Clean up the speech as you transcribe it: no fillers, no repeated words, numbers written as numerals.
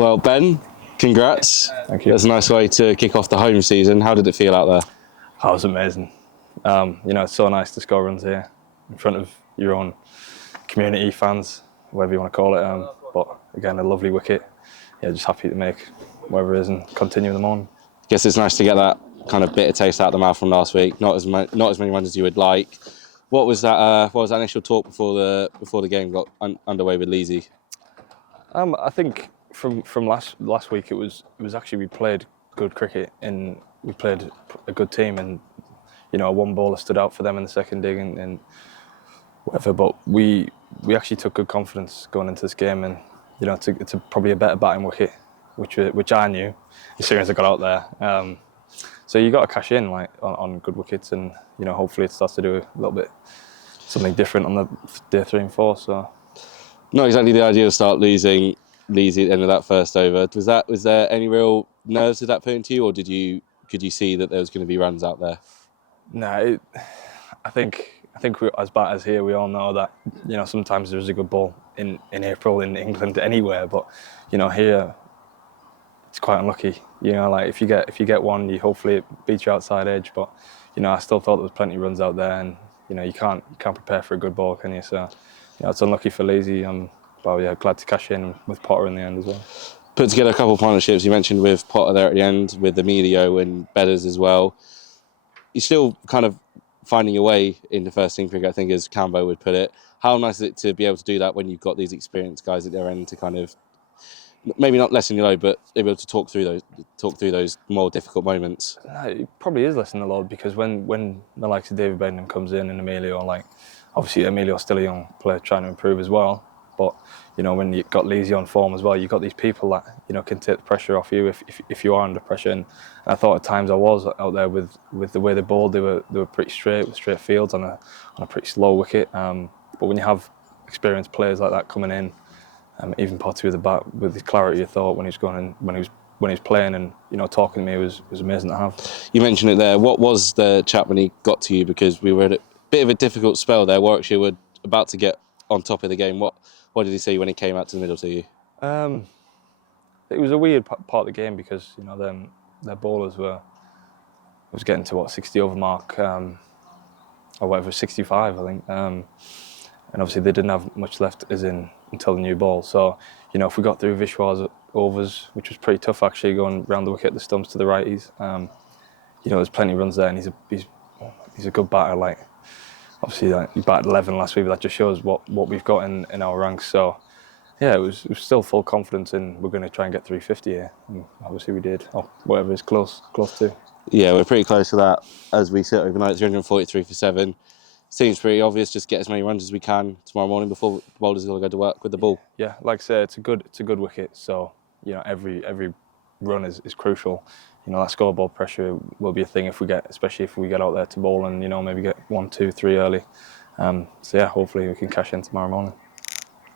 Well, Ben, congrats. Thank you. That's a nice way to kick off the home season. How did it feel out there? Oh, it was amazing. It's so nice to score runs here in front of your own community, fans, whatever you want to call it. But again, a lovely wicket. Yeah, just happy to make whatever it is and continue them on. Guess it's nice to get that kind of bitter taste out of the mouth from last week. Not as many runs as you would like. What was that? What was that initial talk before the game got underway with Leesy? I think from last week it was actually we played good cricket and we played a good team, and a one bowler stood out for them in the second dig and whatever. But we actually took good confidence going into this game, and it's probably a better batting wicket, which I knew as soon as I got out there. So you got to cash in on good wickets, and hopefully it starts to do a little bit something different on the day 3 and 4. So Not exactly the ideal start, losing Leesy at the end of that first over. Was there any real nerves did that put into you, or could you see that there was going to be runs out there? No, I think as bad as here, we all know that sometimes there's a good ball in April in England anywhere, but here it's quite unlucky. If you get one, hopefully it beats your outside edge. But I still thought there was plenty of runs out there, and you can't prepare for a good ball, can you? So it's unlucky for Leesy. But yeah, glad to cash in with Potter in the end as well. Put together a couple of partnerships. You mentioned with Potter there at the end, with Emilio and Bedders as well. You're still kind of finding your way into first team cricket, I think, as Cambo would put it. How nice is it to be able to do that when you've got these experienced guys at their end to kind of maybe not lessen your load, but able to talk through those more difficult moments? It probably is lessening the load, because when the likes of David Bednam comes in and Emilio, obviously Emilio's still a young player trying to improve as well. But when you've got Leesy on form as well, you've got these people that can take the pressure off you if you are under pressure. And I thought at times I was out there with the way they bowled. They were pretty straight, with straight fields on a pretty slow wicket. But when you have experienced players like that coming in, even Potty with the bat, with the clarity of thought when he was playing and talking to me, was amazing to have. You mentioned it there. What was the chat when he got to you? Because we were at a bit of a difficult spell there. Warwickshire were about to get on top of the game. What did he say when he came out to the middle to you? It was a weird part of the game, because their bowlers was getting to 60 over mark, or whatever, 65 I think, and obviously they didn't have much left until the new ball. So if we got through Vishwa's overs, which was pretty tough actually, going round the wicket, the stumps to the righties, there's plenty of runs there, and he's a good batter. Obviously, he batted 11 last week, but that just shows what we've got in our ranks. So, yeah, it was still full confidence in we're going to try and get 350 here. And obviously we did, or whatever is close to. Yeah, we're pretty close to that as we sit overnight. 343 for 7. Seems pretty obvious. Just get as many runs as we can tomorrow morning before the bowlers are going to go to work with the ball. Yeah, like I say, it's a good wicket. So every run is crucial. That scoreboard pressure will be a thing especially if we get out there to bowl and maybe get 1, 2, 3 early. So yeah, hopefully we can cash in tomorrow morning.